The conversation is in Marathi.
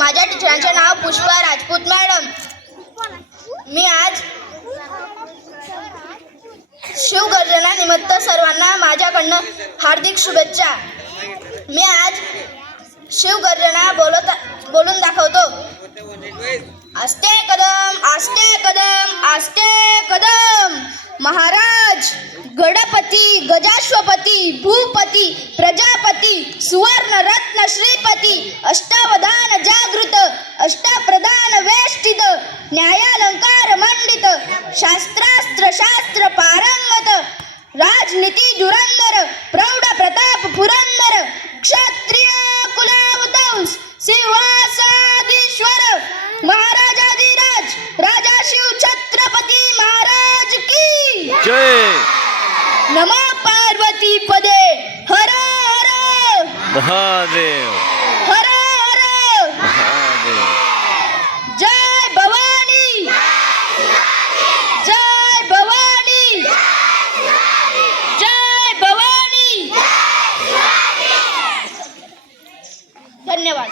माझ्या टीचरांचे नाव पुष्पा राजपूत मॅडम. मी आज शिवगर्जना निमित्त सर्वांना माझ्याकडनं हार्दिक शुभेच्छा. मी आज शिवगर्जना बोलत बोलून दाखवतो. आस्ते कदम आस्ते कदम आस्ते कदम. महाराज गणपती गजाश्वपती भूपती प्रजापती सुवर्ण रत्न श्रीपती अष्टावधान शास्त्रास्त्र शास्त्र पारंगत राजनीती धुरंधर प्रौढ प्रताप पुरंदर क्षत्रिय कुलावतंस सिंहासाधीश्वर महाराजाधिराज राजा शिव छत्रपती महाराज की। जय। नमो पार्वती पदे हर हर। महादेव। धन्यवाद.